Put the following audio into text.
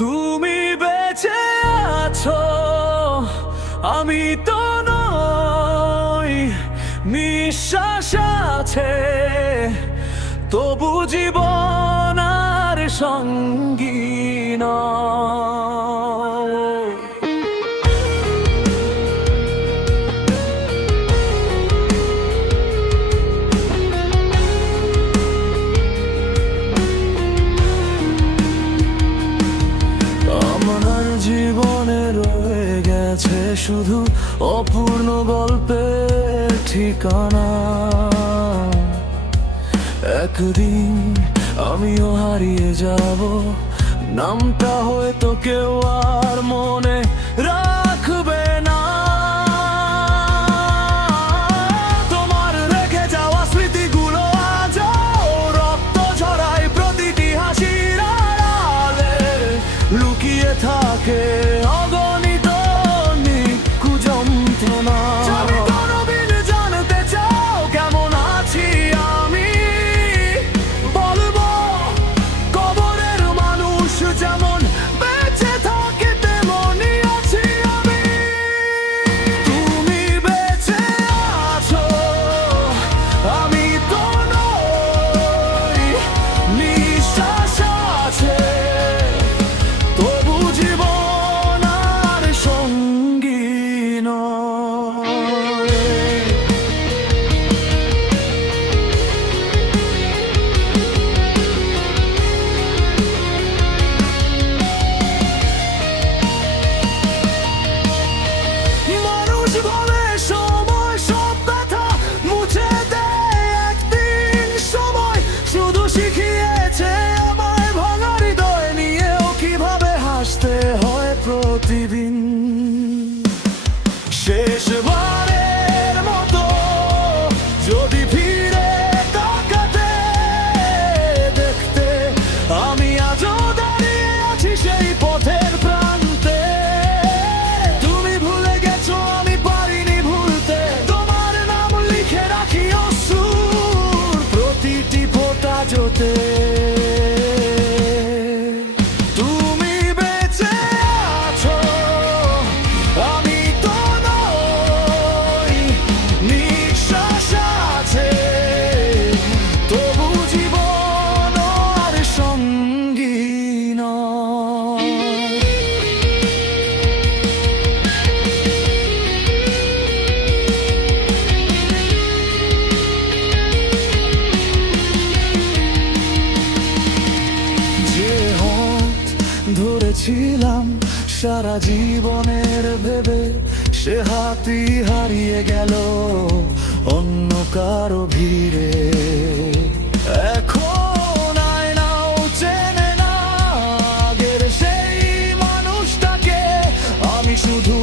তুমি বেঁচে আছো, আমি তো নই। নিঃশ্বাস আছে, তবু জীবন আর সঙ্গী নয়। আমার জীবনে রয়ে গেছে শুধু অপূর্ণ গল্পের ঠিকানা। একদিন আমিও হারিয়ে যাব, নামটা হয়তো কেউ আর মনে রাখবে না। তোমার রেখে যাওয়া স্মৃতিগুলো আজও রক্ত ঝরায় প্রতিটি হাসির আড়ালে। লুকিয়ে থাকে অগণিত নিখুঁজ যন্ত্রণা। আমি কোনোদিন জানতে চাও কেমন আছি আমি, বলবো কবরের মানুষ যেমন বেঁচে থাকে তেমনই আছি আমি। তুমি বেঁচে আছো, আমি তো নই। নিঃশ্বাস আছে, তবু জীবন আর সঙ্গী নয়। মানুষ বলে সময় সব ব্যথা মুছে দেয় একদিন। সময় শুধু শিখিয়েছে আমায় ভাঙা হৃদয় নিয়েও কিভাবে হাসতে হয় প্রতিদিন। শেষবারের মতো যদি ফিরে তাকাতে দেখতে, আমি আজও দাঁড়িয়ে আছি সেই পথের প্রান্তে। তুমি ভুলে গেছো, আমি পারিনি ভুলতে। তোমার নাম লিখে রাখি অশ্রুর প্রতিটি ফোঁটা জোতে। তুমি বেঁচে আছো, আমি তো নই। নিঃশ্বাস আছে, তবু জীবন আর সঙ্গী নয়। যে হাত ধরেছিলাম সারা জীবনের ভেবে, সে হাতই হারিয়ে গেল অন্য কারো ভিড়ে। এখন আয়নাও চেনে না আগের সেই মানুষটাকে, আমি শুধু